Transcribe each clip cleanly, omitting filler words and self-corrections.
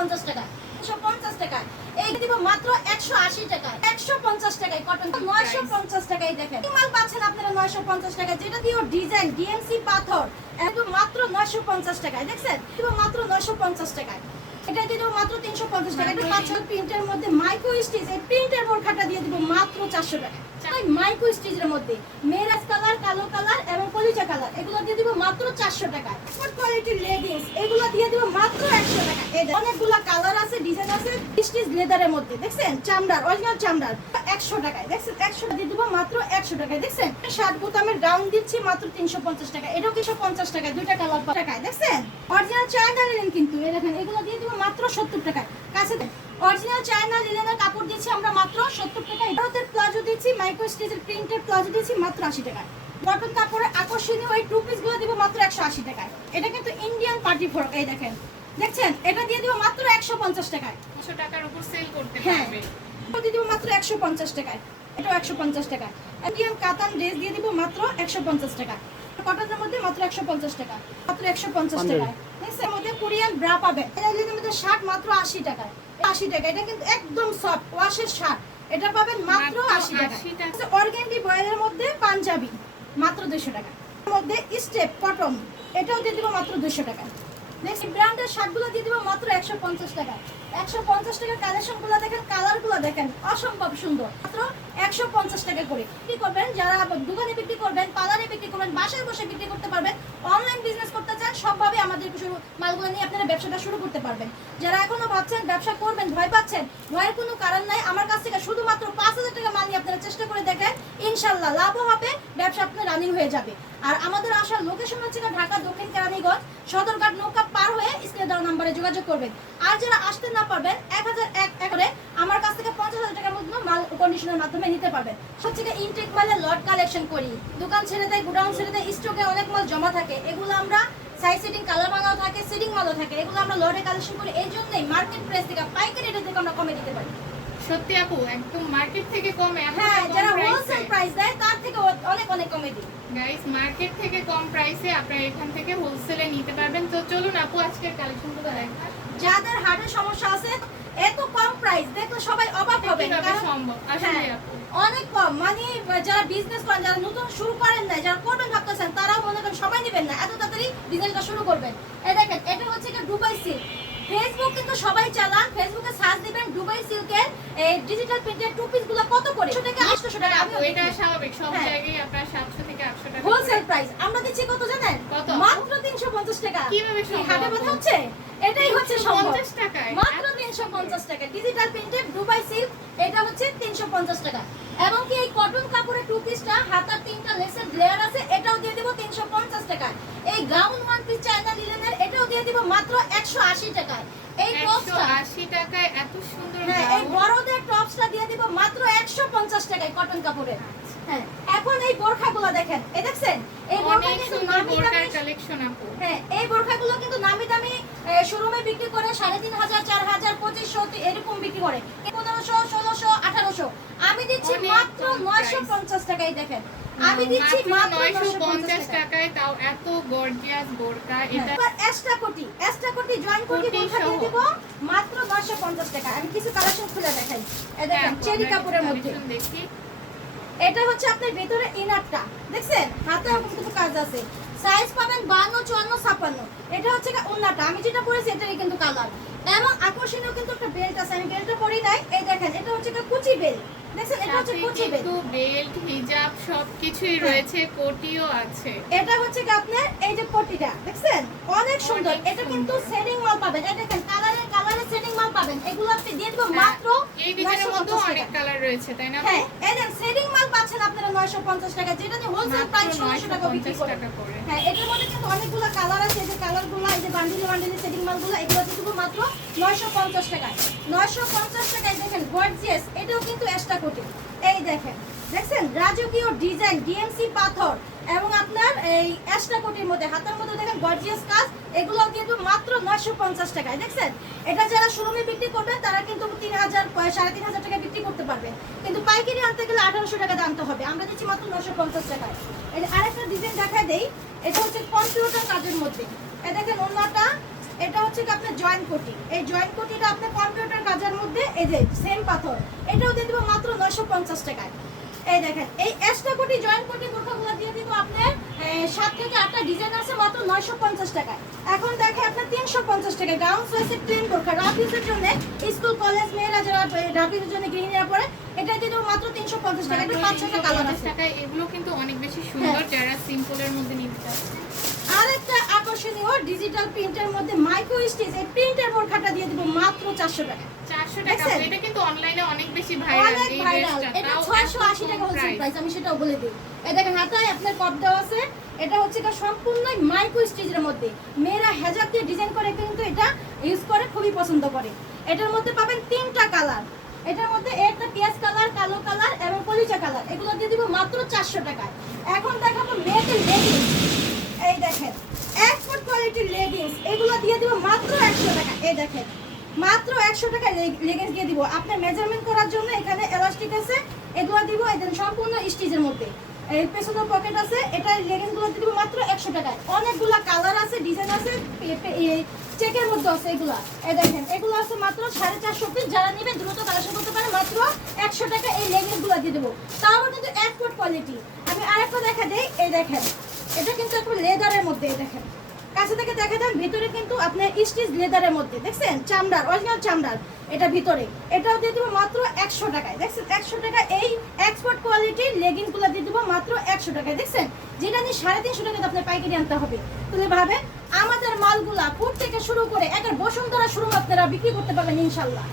150 টাকা, 150 টাকা। এই দিব মাত্র 180 টাকা, 150 টাকায় কটন 950 টাকায় দেখেন। মাল পাচ্ছেন আপনারা 950 টাকা, যেটা দিয়ে ডিজাইন ডিএমসি পাথর একদম মাত্র 950 টাকায় দেখছেন, দিব মাত্র 950 টাকায়। এটা দিয়ে দেবো মাত্র 350 টাকা। এটা 500 প্রিন্টের মধ্যে মাইক্রো স্টিচ, এই প্রিন্টের বোরখাটা দিয়ে দিব মাত্র 400 টাকা। মাইক্রো স্টিচের মধ্যে মেরাজ কালার, কালো কালার এবং কলিজা কালার, এগুলো দিয়ে দিব মাত্র 400 টাকা। এক্সপোর্ট কোয়ালিটির লেগিংস, এগুলো দিয়ে দিব মাত্র 100 টাকা। এই অনেকগুলো কালার আছে, ডিজাইন আছে, স্টিচ লেদারের মধ্যে দেখছেন, চামড়ার, অরিজিনাল চামড়ার, 100 টাকায় দেখছেন। 100 দিয়ে দিব মাত্র 100 টাকায় দেখছেন। 60 বোতামের গাউন দিচ্ছি মাত্র 350 টাকা। এটাও 350 টাকা, দুইটা কালার টাকায় দেখছেন। অরিজিনাল চায়না লিনেন কিন্তু এই দেখেন, এগুলো দিয়ে দিব মাত্র 70 টাকায়। কাছে দেন অরিজিনাল চায়না লিনেনের কাপড় দিচ্ছি আমরা মাত্র 70 টাকা। এটাতে প্লাজো দিচ্ছি, মাইক্রো স্টিচের প্রিন্টেড প্লাজো দিচ্ছি মাত্র 80 টাকা। কটন কাপড়ের আকর্ষণীয় এই টু পিস গুলো দিব মাত্র 180 টাকায়। এটা কিন্তু ইন্ডিয়ান পার্টি ফ্রক, এই দেখেন দেখছেন, এটা দিয়ে দিব মাত্র 150 টাকায়। 100 টাকার উপর সেল করতে হ্যাঁ, পারবে। এটা দিয়ে দিব মাত্র 150 টাকায়। এটাও 150 টাকা। ইন্ডিয়ান কাতান ড্রেস দিয়ে দিব মাত্র 150 টাকা। কটনের মধ্যে মাত্র 150 টাকা, মাত্র 150 টাকায়। এর মধ্যে কোরিয়ান ব্রা পাবেন, এর মধ্যে শার্ট মাত্র 80 টাকায়। 80 টাকা, এটা কিন্তু একদম সফট ওয়াশের শার্ট, এটা পাবেন মাত্র 80 টাকা। অর্গানডি বয়েলের মধ্যে পাঞ্জাবি মাত্র 200 টাকা। এর মধ্যে স্টেপ কটন, এটাও দিয়ে দিব মাত্র 200 টাকা। নেক্সট ব্র্যান্ডের শার্টগুলো দিয়ে দিব মাত্র 150 টাকা। 150 টাকা কালেকশনগুলো দেখেন, কালারগুলো দেখেন, অসম্ভব সুন্দর। মাত্র 150 টাকা করে বিক্রি করবেন। যারা দোকানে বিক্রি করবেন, পার্লারে বিক্রি করবেন, বাসায় বসে বিক্রি করতে পারবেন, অনলাইন বিজনেস করতে চান, সবভাবে আমাদের মালগুলো নিয়ে আপনারা ব্যবসাটা শুরু করতে পারবেন। যারা এখনো ভাবছেন ব্যবসা করবেন, ভয় পাচ্ছেন, ভয়ের কোনো কারণ নাই। আমার কাছ থেকে শুধুমাত্র 5000 টাকা মাল নিয়ে আপনারা চেষ্টা করে দেখেন, ইনশাল্লাহ লাভও হবে, ব্যবসা আপনার রানিং হয়ে যাবে। আর আমাদের আসার লোকেশন হচ্ছে ঢাকা দক্ষিণ কেরানীগঞ্জ, সদরঘাট নৌকা পার হয়ে স্ক্রিনে দেওয়া নম্বরে যোগাযোগ করবেন। আর যারা আসতে না পারবেন 1001 করে আমার কাছ থেকে 50,000 টাকার মধ্যে মাল কন্ডিশনের মাধ্যমে নিতে পারবেন। হচ্ছে ইনটেক মালের লট কালেকশন করি, দোকান ছেড়ে দেয়, গোডাউন ছেড়ে দেয়, স্টকে অনেক মাল জমা থাকে, এগুলো আমরা সাইজ সেটিং কালার মালাও থাকে, সেটিং মালও থাকে, এগুলো আমরা লটে কালেকশন করি। এই জন্যই মার্কেট প্রাইস থেকে পাইকারি রেট থেকে আমরা কমে দিতে পারি। সত্যি আপু, একদম মার্কেট থেকে কমে। হ্যাঁ, যারা হোলসেল প্রাইস দেয় তার থেকে অনেক অনেক কমে দিই। গাইস, মার্কেট থেকে কম প্রাইসে আপনারা এখান থেকে হোলসেলে নিতে পারবেন। তো চলুন আপু আজকের কালেকশনগুলো দেখাই। যাদের হার্টের সমস্যা আছে, এত কম প্রাইস দেখলে সবাই অবাক হবে। কিভাবে সম্ভব আসলে আপু? অনেক কম, মানে যারা বিজনেস করেন, যারা নতুন শুরু করেন না, যারা করবেন ভাবতেছেন, তারাও মনে করেন সময় নেবেন না, এত তাড়াতাড়ি বিজনেসটা শুরু করবেন। এই দেখেন, এটা হচ্ছে দুবাই সিল্ক। ফেসবুক কিন্তু সবাই চালান, ফেসবুকে সার্চ দিবেন দুবাই সিল্কের এই ডিজিটাল প্রিন্টেড টু পিস গুলো কত করে, 100 থেকে 800 টাকা। আমি এটা স্বাভাবিক, সব জায়গায় আপনারা 700 থেকে 800 টাকা হোলসেল প্রাইস আমরা দিচ্ছি কত জানেন? কত? মাত্র 350 টাকা। কিভাবে সম্ভব? হাটে কথা হচ্ছে, এটাই হচ্ছে সম্ভব। 50 টাকায় মাত্র 350 টাকা ডিজিটাল প্রিন্টেড দুবাই সিল্ক, এটা হচ্ছে 350 টাকা। এবং কি এই কটন কাপড়ের টু পিসটা হাতার 3টা লেসের লেয়ার আছে, এটাও দিয়ে দিব 350 টাকা। এই গাউন ওয়ান পিস চায়না লিনেনের, এটাও দিয়ে দিব মাত্র 180 টাকায়। এই টপসটা 180 টাকায় এত সুন্দর। হ্যাঁ, এই বড়দের টপসটা দিয়ে দিব মাত্র 150 টাকায় কটন কাপড়ের। হ্যাঁ, এখন এই বোরখাগুলো দেখেন, এই দেখছেন, এই বোরখা কিন্তু নামি দামি কালেকশন আপু। হ্যাঁ, এই বোরখাগুলো কিন্তু নামি দামি শোরুমে বিক্রি করে 3500, 4000, 2500 এরকম বিক্রি করে, 1500, 1600, 1800। আমি দিচ্ছি মাত্র 950 টাকায়। দেখেন, আমি দিচ্ছি মাত্র 950 টাকায়, তাও এত গর্জিয়াস বোরকা। এটা এক্সট্রা কোটি জয়েন কোটি বোরখা দিয়ে দিব মাত্র 950 টাকা। আমি কিছু কালেকশন খুলে দেখাই। এই দেখেন, চেরি কাপড়ের মধ্যে দেখি, এটা হচ্ছে আপনার ভিতরে ইনারটা দেখছেন, হাতে কিন্তু কাজ আছে। সাইজ পাবেন 52, 54, 56। এটা হচ্ছে ওন্নাটা, আমি যেটা পরেছি এটারই কিন্তু কালার। এবং আকর্ষণীয় কিন্তু একটা বেল্ট আছে, আমি বেল্টটা পরি নাই। এই দেখেন, এটা হচ্ছে কুচি বেল্ট দেখছেন, এটা হচ্ছে কুচি বেল্ট। বেল্ট, হিজাব সবকিছুই রয়েছে, কোটিও আছে। এটা হচ্ছে আপনার এই যে কোটিটা দেখছেন, অনেক সুন্দর। এটা কিন্তু সেটিং মাল পাবেন, এই দেখেন কালারে সেটিং মাল পাবেন। এগুলো আপনি দিয়ে দিব মাত্র এই ডিজাইনের মধ্যে অনেক কালার রয়েছে, তাই না? হ্যাঁ, এই যে সেটিং মাল পাচ্ছেন আপনারা 950 টাকা, যেটা নিয়ে হোলসেল প্রাইস 1600 টাকা বিক্রি করে। হ্যাঁ, এটার মধ্যে কিন্তু অনেকগুলো কালার আছে, এই যে কালারগুলো, এই যে বান্ডিলে সেটিং মালগুলো, এগুলো কিন্তু মাত্র 950 টাকায়। 950 টাকায় দেখেন গর্জিয়াস, এটাও কিন্তু এক্সট্রা কোটি। এই দেখেন, দেখছেন রাজকীয় ডিজাইন ডিএমসি পাথর এবং আপনার এই এক্সট্রা কোটির মধ্যে, হাতের মধ্যে দেখেন গর্জিয়াস কাজ, এগুলো কিন্তু মাত্র 950 টাকায়। দেখছেন, এটা যারা শোরুমে বিক্রি করবেন তারা কিন্তু 3000, 3500 টাকা বিক্রি করতে পারবে, কিন্তু পাইকারি আনতে গেলে 1800 টাকা দামতে হবে। আমরা দিচ্ছি মাত্র 950 টাকায়। এই আরেকটা ডিজাইন দেখা দেই, এটা হচ্ছে কম্পিউটার কাজের মধ্যে। এই দেখেন, ওন্নাটা এটা হচ্ছে কি আপনার জয়েন্ট কোটি। এই জয়েন্ট কোটিটা আপনার কম্পিউটার কাজের মধ্যে এই যে সেম পাথর, এটাও দিয়ে দেবো মাত্র 950 টাকায়। এই দেখেন এই এক্সট্রা কোটি জয়েন্ট কোটি বোরখাগুলো দিয়ে দিব আপনার 7 থেকে 8টা ডিজাইন আছে মাত্র 950 টাকায়। এখন দেখেন আপনার 350 টাকা গাউন সাইজে প্লেন বোরখা রাফিজের জন্য, স্কুল কলেজ মেয়েরা যারা রাফিজের জন্য গৃহিণীরা পরে, এটা দিয়ে দেবো মাত্র 350 টাকা। এটা 5-6টা কালার আছে। টাকায় এগুলো কিন্তু অনেক বেশি সুন্দর, যারা সিম্পলের মধ্যে নিতে চাচ্ছে। আরেকটা আকর্ষণীয় ডিজিটাল প্রিন্টের মধ্যে মাইক্রো স্টিচ এই প্রিন্টের বোরখাটা দিয়ে দিব মাত্র 400 টাকা। 400 টাকা। এটা কিন্তু অনলাইনে অনেক বেশি ভাইরাল। অনেক ভাইরাল। এটা 680 টাকা হোলসেল প্রাইস, আমি সেটাও বলে দিই। এই দেখেন হাতায় আপনার কপ দেওয়া আছে। এটা হচ্ছে কি সম্পূর্ণ মাইক্রো স্টিচের মধ্যে, মেয়েরা হেজাব দিয়ে ডিজাইন করে কিন্তু এটা ইউজ করে, খুবই পছন্দ করে। এটার মধ্যে পাবেন 3টা কালার। এটার মধ্যে একটা পেঁয়াজ কালার, কালো কালার এবং কলিজা কালার। এগুলো দিয়ে দিব মাত্র 400 টাকায়। এখন দেখাবো মেয়েদের লেগিংস। এই দেখেন এক্সপোর্ট কোয়ালিটির লেগিংস, এগুলো দিয়ে দিব মাত্র 100 টাকা। এই দেখেন মাত্র 100 টাকা লেগিংস দিয়ে দিব। আপনার মেজারমেন্ট করার জন্য এখানে এলাস্টিক আছে, এগুলো দিব একদম সম্পূর্ণ স্টিচের মধ্যে। এই পেছনে পকেট আছে। এটা লেগিংসগুলো দিয়ে দিব মাত্র 100 টাকায়। অনেকগুলা কালার আছে, ডিজাইন আছে, চেকের মধ্যে আছে এগুলা। এই দেখেন এগুলো আছে মাত্র 450 পিস। যারা নেবে দ্রুত কালেকশন করতে পারে, মাত্র 100 টাকা এই লেগিংসগুলো দিয়ে দেবো। তাও আবার কিন্তু এক্সপোর্ট কোয়ালিটি। আমি আরেকটা দেখা দেই। এই দেখেন এটা কিন্তু একটু লেদারের মধ্যে। এই দেখেন কাছে থেকে দেখা দেন, ভিতরে কিন্তু আপনার স্টিচ লেদারের মধ্যে, দেখছেন চামড়ার, অরিজিনাল চামড়ার এটা ভিতরে। এটাও দিয়ে দেবো মাত্র 100 টাকায়। দেখছেন 100 টাকা এই এক্সপোর্ট কোয়ালিটির লেগিংসগুলো দিয়ে দেবো মাত্র 100 টাকায়। দেখছেন যেটা নিয়ে 350 টাকাতে আপনার পাইকারি আনতে হবে। তাহলে ভাবেন আমাদের মালগুলা ফুট থেকে শুরু করে একটা বসুন্ধরা শুরু আপনারা বিক্রি করতে পারবেন ইনশাল্লাহ।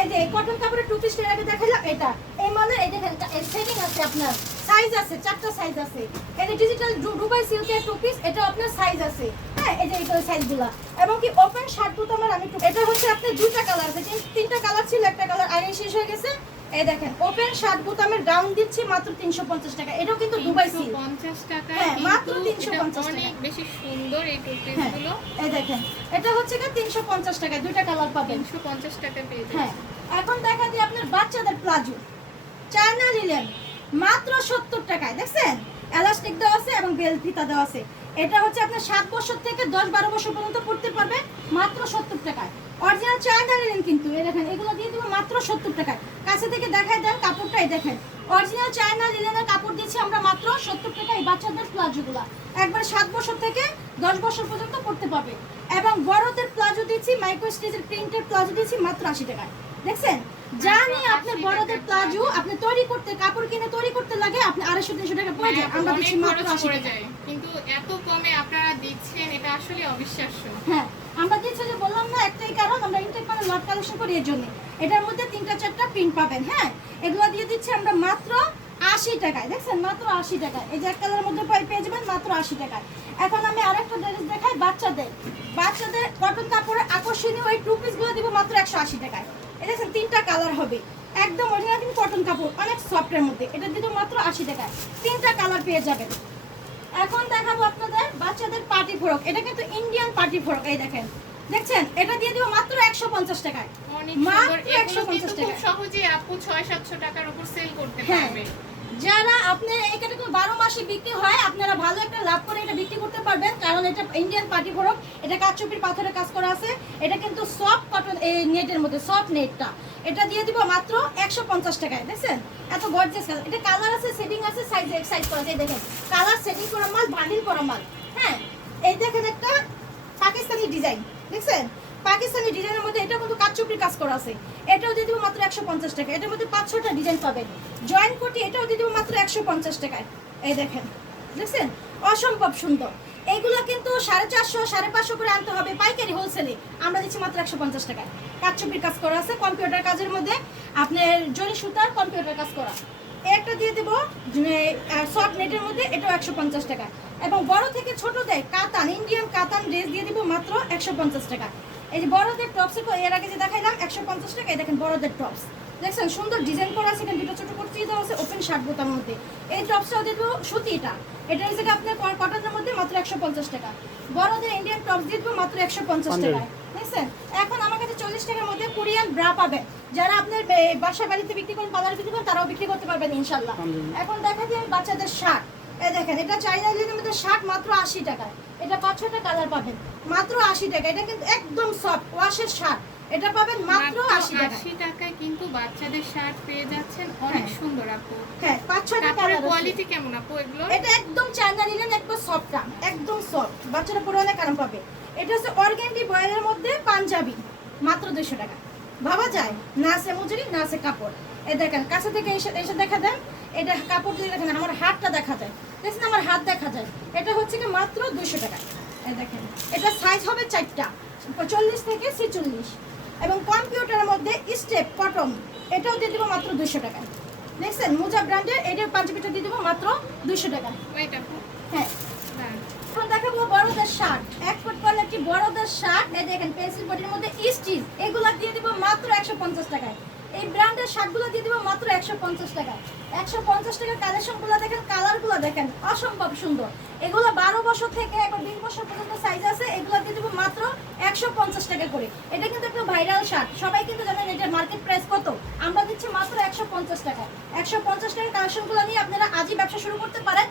এই যে কটন কাপড়ের টু পিস আগে দেখালাম, এটা এই মালের এই দেখেন সেটিং আছে, আপনার সাইজ আছে, 4টা সাইজ আছে। এই যে ডিজিটাল দুবাই সিল্কের টু পিস, এটা আপনার সাইজ আছে। হ্যাঁ এই যে এই সাইজগুলা, এবং কি ওপেন শার্ট বুট আমার আমি এটা হচ্ছে আপনার 2টা কালার আছে। 3টা কালার ছিল, একটা কালার আগে শেষ হয়ে গেছে। এই দেখেন ওপেন শার্ট বুট আমি গাউন দিচ্ছি মাত্র 350 টাকা। এটাও কিন্তু দুবাই সিল্ক 350 টাকা। হ্যাঁ মাত্র 350 টাকা। অনেক বেশি সুন্দর এই টু পিসগুলো। এই দেখেন এটা হচ্ছে কি 350 টাকা, 2টা কালার পাবেন। 350 টাকা পেয়ে হ্যাঁ যাবেন। এখন দেখা দিই আপনার বাচ্চাদের প্লাজো চায়না লিলেন মাত্র 70 টাকায়। দেখছেন এলাস্টিক দেওয়া আছে এবং বেল ফিতা দেওয়া আছে। এটা হচ্ছে আপনার 7 বছর থেকে 10-12 বছর পর্যন্ত পড়তে পারবে মাত্র 70 টাকায়। অরিজিনাল চায়না লিলেন কিন্তু। এই দেখেন এগুলো দিয়ে দিব মাত্র 70 টাকায়। কাছে থেকে দেখায় দেন কাপড়টা। এই দেখেন অরিজিনাল চায়না লিলেনের কাপড় দিচ্ছি আমরা মাত্র 70 টাকায়। এই বাচ্চাদের প্লাজোগুলা একবার 7 বছর থেকে 10 বছর পর্যন্ত পড়তে পারবে। এবং বড়দের প্লাজো দিচ্ছি মাইক্রো স্টিচের প্রিন্টের প্লাজো দিচ্ছি মাত্র 80 টাকায়। দেখছেন জানি আপনার বড়দের প্লাজো আপনি তৈরি করতে, কাপড় কিনে তৈরি করতে লাগে আপনি 250-300 টাকা পড়ে যায়, আমরা দিচ্ছি মাত্র 80 টাকা। কিন্তু এত কমে আপনারা দিচ্ছেন, এটা আসলে অবিশ্বাস্য। হ্যাঁ আমরা দিচ্ছি যে বললাম না, একটাই কারণ আমরা ইনটেক মানে লট কালেকশন করি এর জন্য। এটার মধ্যে 3টা-4টা প্রিন্ট পাবেন। হ্যাঁ এগুলো দিয়ে দিচ্ছি আমরা মাত্র 80 টাকায়। দেখছেন মাত্র 80 টাকায়। এই যে এক কালারের মধ্যে পেয়ে যাবেন মাত্র 80 টাকায়। এখন আমি আরেকটা ড্রেস দেখাই বাচ্চাদের। বাচ্চাদের কটন কাপড়ের আকর্ষণীয় এই টু পিসগুলো দিব মাত্র 180 টাকায়। এই দেখছেন 3টা কালার হবে, একদম অরিজিনাল কিন্তু কটন কাপড়, অনেক সফটের মধ্যে। এটা দিব মাত্র 80 টাকায়। 3টা কালার পেয়ে যাবেন। এখন দেখাবো আপনাদের বাচ্চাদের পার্টি ফ্রক। এটা কিন্তু ইন্ডিয়ান পার্টি ফ্রক। এই দেখেন দেখছেন এটা দিয়ে দিব মাত্র 150 টাকায়। অনেক মাত্র সুন্দর। এগুলো 150 কিন্তু খুব টাকা। সহজেই আপু 600-700 টাকার উপর সেল করতে হ্যাঁ। পারবে। যারা আপনি এটা কিন্তু 12 মাসে বিক্রি হয়, আপনারা ভালো একটা লাভ করে এটা বিক্রি করতে পারবেন, কারণ এটা ইন্ডিয়ান পার্টি ফ্রক। এটা কাচচুপির পাথরের কাজ করা আছে। এটা কিন্তু সফট কটন এই নেটের মধ্যে, সফট নেটটা। এটা দিয়ে দিব মাত্র 150 টাকায়। দেখছেন এত গর্জিয়াস কালার। এটা কালার আছে, সেটিং আছে, সাইজ করা আছে। এই দেখেন কালার সেটিং করা মাল, বান্ডিল করা মাল। হ্যাঁ এই দেখেন একটা পাকিস্তানি ডিজাইন। দেখছেন পাকিস্তানি ডিজাইনের মধ্যে এটা কিন্তু কাচচুপির কাজ করা আছে। এটাও দিয়ে দিব মাত্র 150 টাকা। এটার মধ্যে 5-6টা ডিজাইন পাবেন। জয়েন্ট কোটি এটাও দিয়ে দিব মাত্র 150 টাকায়। এই দেখেন দেখছেন অসম্ভব সুন্দর। এইগুলো কিন্তু 450-550 করে আনতে হবে পাইকারি হোলসেলে, আমরা দিচ্ছি মাত্র 150 টাকায়। কাচচুপির কাজ করা আছে, কম্পিউটার কাজের মধ্যে আপনার জরি সুতার কম্পিউটার কাজ করা। একটা দিয়ে দেবো সফট নেটের মধ্যে, এটাও 150 টাকা। এবং বড় থেকে ছোট দেয় কাতান, ইন্ডিয়ান কাতান ড্রেস দিয়ে দিব মাত্র 150 টাকা। এই যে বড়দের টপস এর আগে যে দেখাইলাম 150 টাকা। এই দেখেন বড়দের টপস দেখছেন সুন্দর ডিজাইন করা আছে। এখানে দুটো ছোট করতে দেওয়া আছে ওপেন শার্ট বোতার মধ্যে। এই টপসটাও দিয়ে দেবো সুতিটা। এটা হচ্ছে আপনার কটনের মধ্যে মাত্র 150 টাকা। বড়দের ইন্ডিয়ান টপস দিয়ে দেবো মাত্র 150 টাকায়। দেখছেন এখন আমার কাছে 40 টাকার মধ্যে কোরিয়ান ব্রা পাবেন। যারা আপনার বাসা বাড়িতে বিক্রি করেন, পার্লার বিক্রি করেন, তারাও বিক্রি করতে পারবেন ইনশাল্লাহ। এখন দেখা দিই আমি বাচ্চাদের শার্ট। এই দেখেন এটা চাইনা লিলের মধ্যে শার্ট মাত্র 80 টাকায়। এটা 5-6টা কালার পাবেন। মাত্র 80 টাকা। এটা কিন্তু একদম সফট ওয়াশের শার্ট, এটা পাবেন মাত্র 80 টাকা। 80 টাকায় কিন্তু বাচ্চাদের শার্ট পেয়ে যাচ্ছেন, অনেক হ্যাঁ। সুন্দর আপু। হ্যাঁ 5-6 টাকা। কাপড়ের কোয়ালিটি কেমন আপু এগুলো? এটা একদম চায়না লিনেন, একদম সফট, একদম সফট, বাচ্চারা পরে অনেক আরাম পাবে। এটা হচ্ছে অর্গানডি বয়েলের মধ্যে পাঞ্জাবি, মাত্র 200 টাকা। ভাবা যায় না আছে মজুরি না আছে কাপড়। এই দেখেন কাছে থেকে এসে এসে দেখা দেন, এটা কাপড় দিয়ে দেখেন আমার হাতটা দেখা যায়, দেখছেন আমার হাত দেখা যায়। এটা হচ্ছে কি মাত্র 200 টাকা। এই দেখেন এটা সাইজ হবে 4টা, 40 থেকে 46, এবং কম্পিউটারের মধ্যে স্টেপ কটন, এটাও দিয়ে দেবো মাত্র 200 টাকা। দেখছেন মোজা ব্র্যান্ডের এটার পাঞ্জাবিটা দিয়ে দেবো মাত্র 200 টাকা। ওইটা আপু। হ্যাঁ হ্যাঁ। এখন দেখাবো বড়দের শার্ট, এক্সপোর্ট কোয়ালিটি বড়দের শার্ট। এই দেখেন পেন্সিল বডির মধ্যে স্টিচ, এগুলো দিয়ে দিব মাত্র 150 টাকায়। এই ব্র্যান্ডের শার্টগুলো দিয়ে দিব মাত্র 150 টাকায়। 150 টাকার কালেকশনগুলো দেখেন, কালারগুলো দেখেন অসম্ভব সুন্দর। এগুলো 12 বছর থেকে একবার 20 বছর পর্যন্ত সাইজ আছে। এগুলো দিয়ে দিব মাত্র 150 টাকা করে। এটা কিন্তু একটা ভাইরাল শার্ট, সবাই কিন্তু জানেন এটার মার্কেট প্রাইস কত। আমরা দিচ্ছি মাত্র 150 টাকা। 150 টাকার কালেকশনগুলো নিয়ে আপনারা আজই ব্যবসা শুরু করতে পারেন।